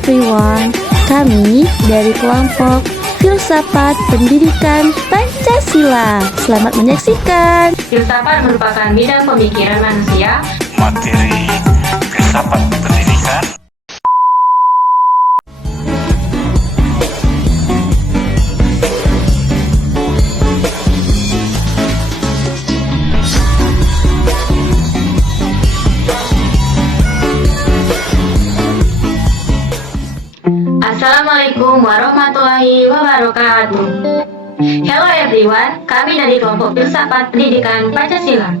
everyone, kami dari kelompok Filsafat Pendidikan Pancasila. Selamat menyaksikan. Filsafat merupakan bidang pemikiran manusia. Materi filsafat pendidikan. Assalamualaikum warahmatullahi wabarakatuh. Hello everyone, kami dari kelompok Filsafat Pendidikan Pancasila.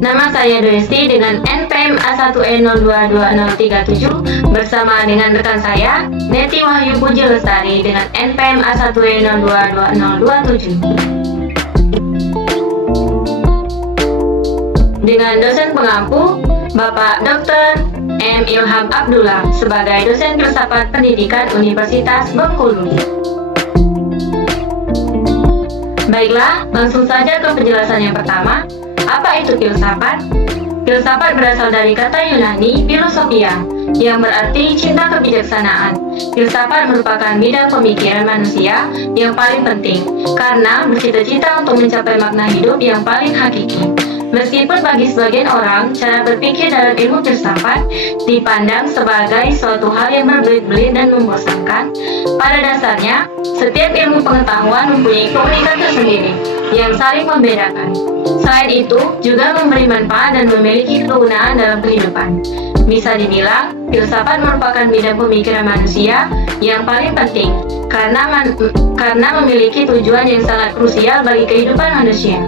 Nama saya Desti dengan NPM A1E022037 bersama dengan rekan saya Neti Wahyu Puji Lestari dengan NPM A1E022027. Dengan dosen pengampu Bapak Dr. M. Ilham Abdullah sebagai dosen filsafat pendidikan Universitas Bengkulu. Baiklah, langsung saja ke penjelasan yang pertama. Apa itu filsafat? Filsafat berasal dari kata Yunani philosophia, yang berarti cinta kebijaksanaan. Filsafat merupakan bidang pemikiran manusia yang paling penting, karena bercita-cita untuk mencapai makna hidup yang paling hakiki. Meskipun bagi sebagian orang, cara berpikir dalam ilmu filsafat dipandang sebagai suatu hal yang berbelit-belit dan membosankan, pada dasarnya, setiap ilmu pengetahuan mempunyai keunikan tersendiri yang saling membedakan. Selain itu, juga memberi manfaat dan memiliki kegunaan dalam kehidupan. Bisa dibilang, filsafat merupakan bidang pemikiran manusia yang paling penting, karena memiliki tujuan yang sangat krusial bagi kehidupan manusia.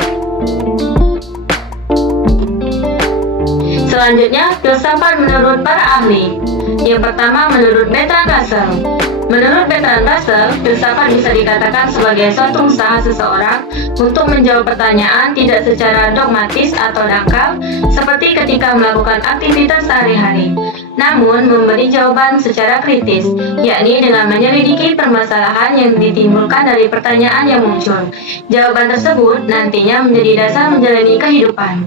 Selanjutnya, filsafat menurut para ahli. Yang pertama, menurut Bertrand Russell. Menurut Bertrand Russell, filsafat bisa dikatakan sebagai suatu usaha seseorang untuk menjawab pertanyaan tidak secara dogmatis atau dangkal, seperti ketika melakukan aktivitas sehari-hari, namun memberi jawaban secara kritis, yakni dengan menyelidiki permasalahan yang ditimbulkan dari pertanyaan yang muncul. Jawaban tersebut nantinya menjadi dasar menjalani kehidupan.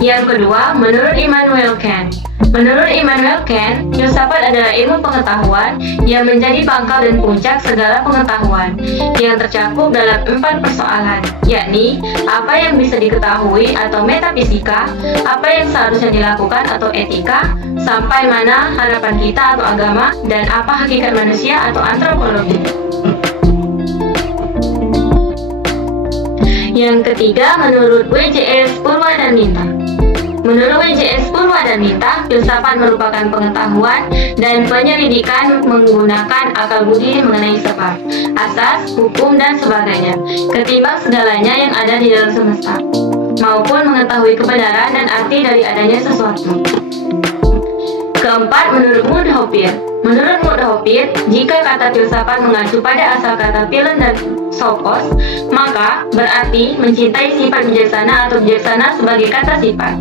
Yang kedua, menurut Immanuel Kant. Menurut Immanuel Kant, filsafat adalah ilmu pengetahuan yang menjadi pangkal dan puncak segala pengetahuan, yang tercakup dalam 4 persoalan, yakni apa yang bisa diketahui atau metafisika, apa yang seharusnya dilakukan atau etika, sampai mana harapan kita atau agama, dan apa hakikat manusia atau antropologi. Yang ketiga, menurut W.J.S. Purwadarminta. Menurut W.J.S. Purwadarminta, filsafat merupakan pengetahuan dan penyelidikan menggunakan akal budi mengenai sebab, asas, hukum, dan sebagainya, ketimbang segalanya yang ada di dalam semesta, maupun mengetahui kebenaran dan arti dari adanya sesuatu. Keempat, menurut Mudhopir. Menurut Mudhopir, jika kata filsafat mengacu pada asal kata philen dan sophos, maka berarti mencintai sifat bijaksana atau bijaksana sebagai kata sifat.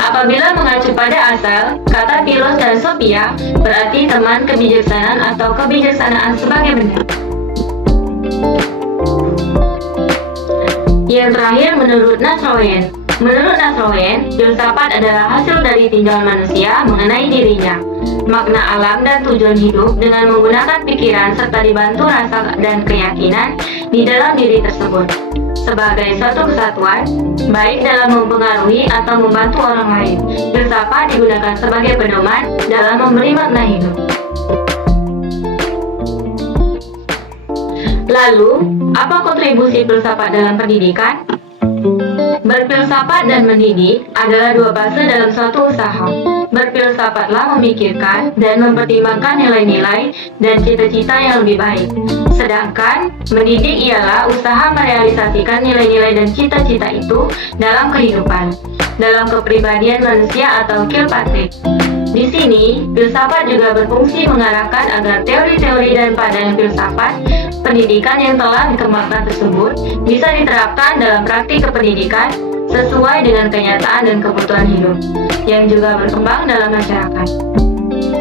Apabila mengacu pada asal kata philos dan sophia, berarti teman kebijaksanaan atau kebijaksanaan sebagai benar. Yang terakhir, menurut Nasrowen. Menurut Nasrowen, filsafat adalah hasil dari tinjauan manusia mengenai dirinya, makna alam dan tujuan hidup dengan menggunakan pikiran serta dibantu rasa dan keyakinan di dalam diri tersebut sebagai suatu kesatuan, baik dalam mempengaruhi atau membantu orang lain. Filsafat digunakan sebagai pedoman dalam memberi makna hidup. Lalu, apa kontribusi filsafat dalam pendidikan? Berfilsafat dan mendidik adalah dua fase dalam suatu usaha. Berfilsafatlah memikirkan dan mempertimbangkan nilai-nilai dan cita-cita yang lebih baik. Sedangkan mendidik ialah usaha merealisasikan nilai-nilai dan cita-cita itu dalam kehidupan, dalam kepribadian manusia atau Kilpatrick. Di sini, filsafat juga berfungsi mengarahkan agar teori-teori dan pandangan filsafat pendidikan yang telah dikembangkan tersebut bisa diterapkan dalam praktik kependidikan sesuai dengan kenyataan dan kebutuhan hidup yang juga berkembang dalam masyarakat.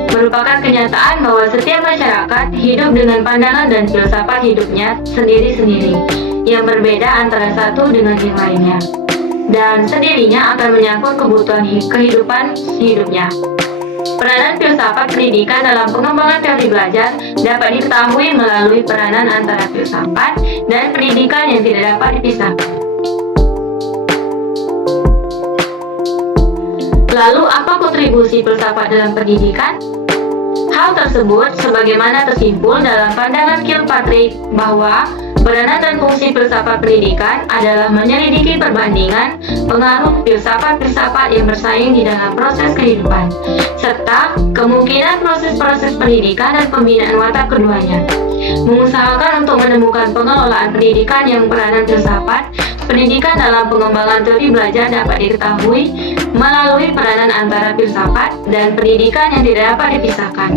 Merupakan kenyataan bahwa setiap masyarakat hidup dengan pandangan dan filsafat hidupnya sendiri-sendiri yang berbeda antara satu dengan yang lainnya. dan sendirinya akan menyangkut kebutuhan kehidupan hidupnya. Peranan filsafat pendidikan dalam pengembangan teori belajar dapat diketahui melalui peranan antara filsafat dan pendidikan yang tidak dapat dipisahkan. Lalu, apa kontribusi filsafat dalam pendidikan? Hal tersebut sebagaimana tersimpul dalam pandangan Kilpatrick bahwa peranan dan fungsi filsafat pendidikan adalah menyelidiki perbandingan pengaruh filsafat-filsafat yang bersaing di dalam proses kehidupan, serta kemungkinan proses-proses pendidikan dan pembinaan watak keduanya. Mengusahakan untuk menemukan pengelolaan pendidikan yang peranan filsafat pendidikan dalam pengembangan teori belajar dapat diketahui melalui peranan antara filsafat dan pendidikan yang tidak dapat dipisahkan.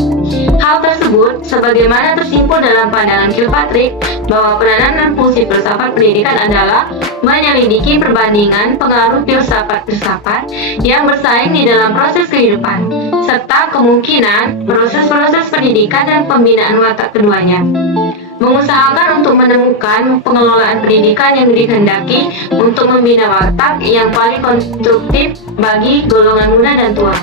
Hal tersebut sebagaimana tersimpul dalam pandangan Kilpatrick bahwa peranan dan fungsi filsafat pendidikan adalah menyelidiki perbandingan pengaruh filsafat-filsafat yang bersaing di dalam proses kehidupan, serta kemungkinan proses-proses pendidikan dan pembinaan watak keduanya. Mengusahakan untuk menemukan pengelolaan pendidikan yang dikehendaki untuk membina watak yang paling konstruktif bagi golongan muda dan tua.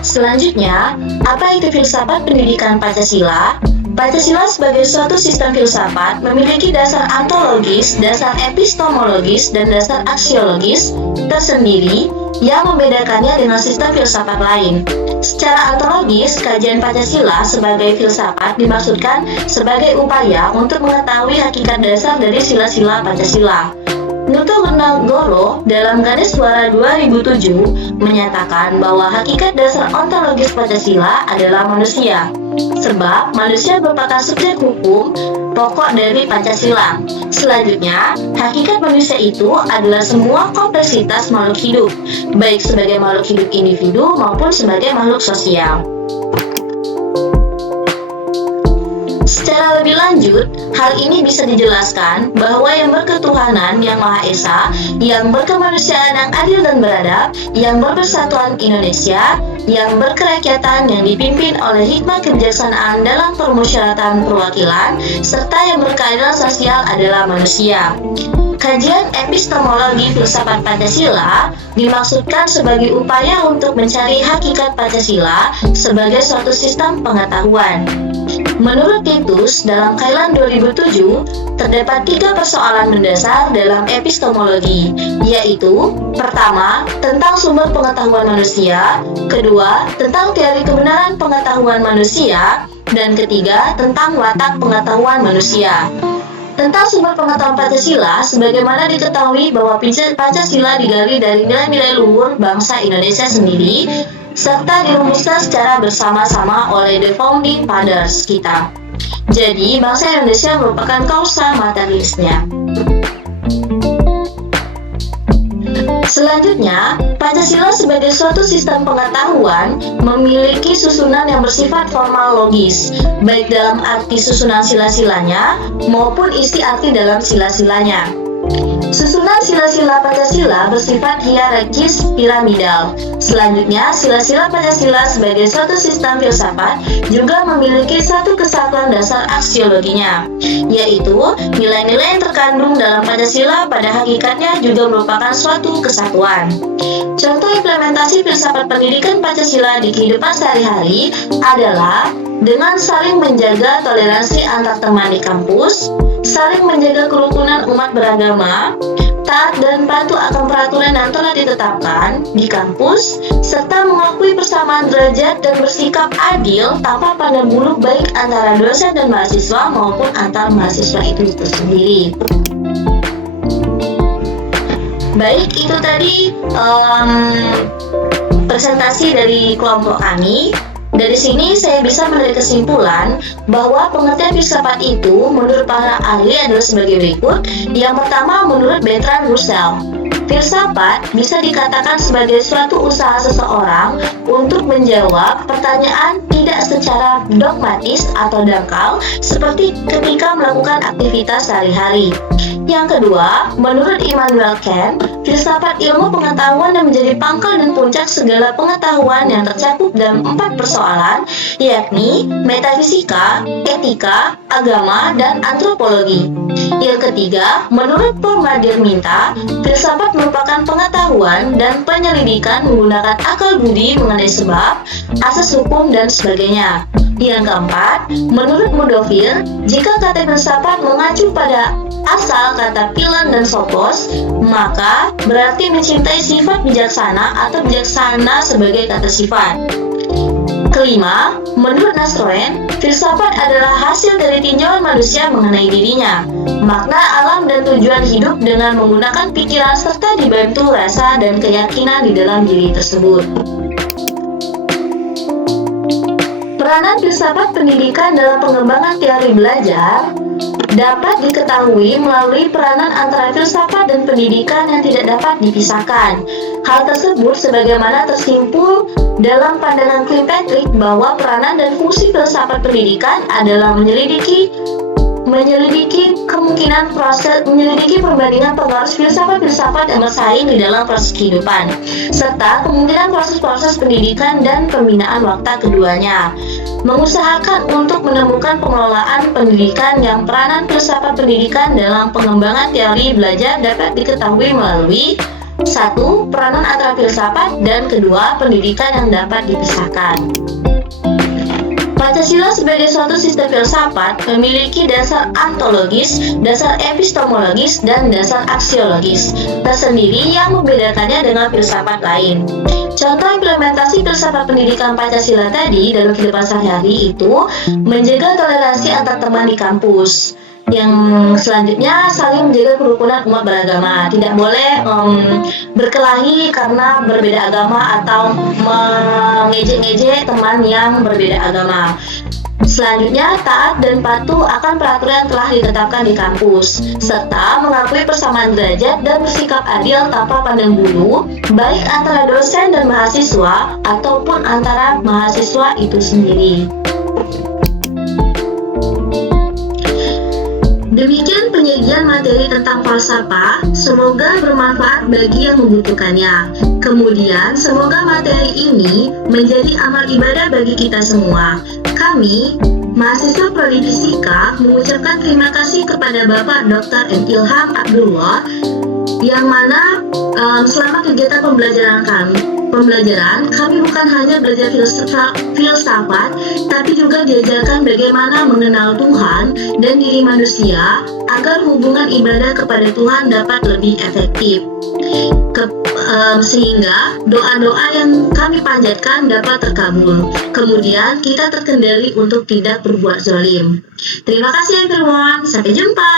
Selanjutnya, apa itu filsafat pendidikan Pancasila? Pancasila sebagai suatu sistem filsafat memiliki dasar ontologis, dasar epistemologis, dan dasar aksiologis tersendiri yang membedakannya dengan sistem filsafat lain. Secara ontologis, kajian Pancasila sebagai filsafat dimaksudkan sebagai upaya untuk mengetahui hakikat dasar dari sila-sila Pancasila. Nuto Wernagoro dalam Garis Suara 2007 menyatakan bahwa hakikat dasar ontologis Pancasila adalah manusia, sebab manusia merupakan subjek hukum pokok dari Pancasila. Selanjutnya, hakikat manusia itu adalah semua kompleksitas makhluk hidup, baik sebagai makhluk hidup individu maupun sebagai makhluk sosial. Secara lebih lanjut, hal ini bisa dijelaskan bahwa yang berketuhanan yang Maha Esa, yang berkemanusiaan yang adil dan beradab, yang berpersatuan Indonesia, yang berkerakyatan yang dipimpin oleh hikmat kebijaksanaan dalam permusyawaratan perwakilan, serta yang berkeadilan sosial adalah manusia. Kajian epistemologi filsafat Pancasila dimaksudkan sebagai upaya untuk mencari hakikat Pancasila sebagai suatu sistem pengetahuan. Menurut Titus, dalam Kailan 2007, terdapat 3 persoalan mendasar dalam epistemologi, yaitu: pertama, tentang sumber pengetahuan manusia, kedua, tentang teori kebenaran pengetahuan manusia, dan ketiga, tentang watak pengetahuan manusia. Tentang sumber pengetahuan Pancasila, sebagaimana diketahui bahwa Pancasila digali dari nilai-nilai luhur bangsa Indonesia sendiri, serta dirumuskan secara bersama-sama oleh the founding fathers kita. Jadi, bangsa Indonesia merupakan kausa materialisnya. Selanjutnya, Pancasila sebagai suatu sistem pengetahuan memiliki susunan yang bersifat formal logis, baik dalam arti susunan sila-silanya maupun isi arti dalam sila-silanya. Susunan sila-sila Pancasila bersifat hierarkis piramidal. Selanjutnya, sila-sila Pancasila sebagai suatu sistem filsafat juga memiliki satu kesatuan dasar aksiologinya, yaitu nilai-nilai yang terkandung dalam Pancasila pada hakikatnya juga merupakan suatu kesatuan. Contoh implementasi filsafat pendidikan Pancasila di kehidupan sehari-hari adalah dengan saling menjaga toleransi antar teman di kampus, saling menjaga kerukunan umat beragama, taat dan patuh akan peraturan yang telah ditetapkan di kampus, serta mengakui persamaan derajat dan bersikap adil tanpa pandang bulu baik antara dosen dan mahasiswa maupun antar mahasiswa itu sendiri. Baik, itu tadi presentasi dari kelompok kami. Dari sini saya bisa menarik kesimpulan bahwa pengertian filsafat itu menurut para ahli adalah sebagai berikut. Yang pertama, menurut Bertrand Russell, filsafat bisa dikatakan sebagai suatu usaha seseorang untuk menjawab pertanyaan tidak secara dogmatis atau dangkal seperti ketika melakukan aktivitas sehari-hari. Yang kedua, menurut Immanuel Kant, filsafat ilmu pengetahuan yang menjadi pangkal dan puncak segala pengetahuan yang tercakup dalam 4 persoalan, yakni metafisika, etika, agama, dan antropologi. Yang ketiga, menurut Paul Marder-Minta, filsafat merupakan pengetahuan dan penyelidikan menggunakan akal budi mengenai sebab, asas hukum, dan sebagainya. Yang keempat, menurut Mudofir, jika kata filsafat mengacu pada asal kata Pilan dan Sophos, maka berarti mencintai sifat bijaksana atau bijaksana sebagai kata sifat. Kelima, menurut Nastroen, filsafat adalah hasil dari tinjauan manusia mengenai dirinya, makna alam dan tujuan hidup dengan menggunakan pikiran serta dibantu rasa dan keyakinan di dalam diri tersebut. Peranan filsafat pendidikan dalam pengembangan teori belajar dapat diketahui melalui peranan antara filsafat dan pendidikan yang tidak dapat dipisahkan. Hal tersebut sebagaimana tersimpul dalam pandangan Kilpatrick bahwa peranan dan fungsi filsafat pendidikan adalah menyelidiki perbandingan pengaruh filsafat-filsafat yang bersaing di dalam proses kehidupan, serta kemungkinan proses-proses pendidikan dan pembinaan waktu keduanya. Mengusahakan untuk menemukan pengelolaan pendidikan yang peranan filsafat pendidikan dalam pengembangan teori belajar dapat diketahui melalui 1. Peranan antara filsafat, dan 2. Pendidikan yang dapat dipisahkan. Pancasila sebagai suatu sistem filsafat memiliki dasar ontologis, dasar epistemologis, dan dasar aksiologis tersendiri yang membedakannya dengan filsafat lain. Contoh implementasi filsafat pendidikan Pancasila tadi dalam kehidupan sehari-hari itu menjaga toleransi antar teman di kampus. Yang selanjutnya saling menjaga kerukunan umat beragama, tidak boleh berkelahi karena berbeda agama atau mengejek-ngejek teman yang berbeda agama. Selanjutnya, taat dan patuh akan peraturan yang telah ditetapkan di kampus, serta mengakui persamaan derajat dan bersikap adil tanpa pandang bulu, baik antara dosen dan mahasiswa ataupun antara mahasiswa itu sendiri. Demikian penyajian materi tentang falsafah, semoga bermanfaat bagi yang membutuhkannya. Kemudian, semoga materi ini menjadi amal ibadah bagi kita semua. Kami, mahasiswa Prodi Fisika, mengucapkan terima kasih kepada Bapak Dr. M. Ilham Abdullah, yang mana selama kegiatan pembelajaran kami bukan hanya belajar filsafat, tapi juga diajarkan bagaimana mengenal Tuhan dan diri manusia agar hubungan ibadah kepada Tuhan dapat lebih efektif. Sehingga doa-doa yang kami panjatkan dapat terkabul. Kemudian kita terkendali untuk tidak berbuat zalim. Terima kasih everyone, sampai jumpa.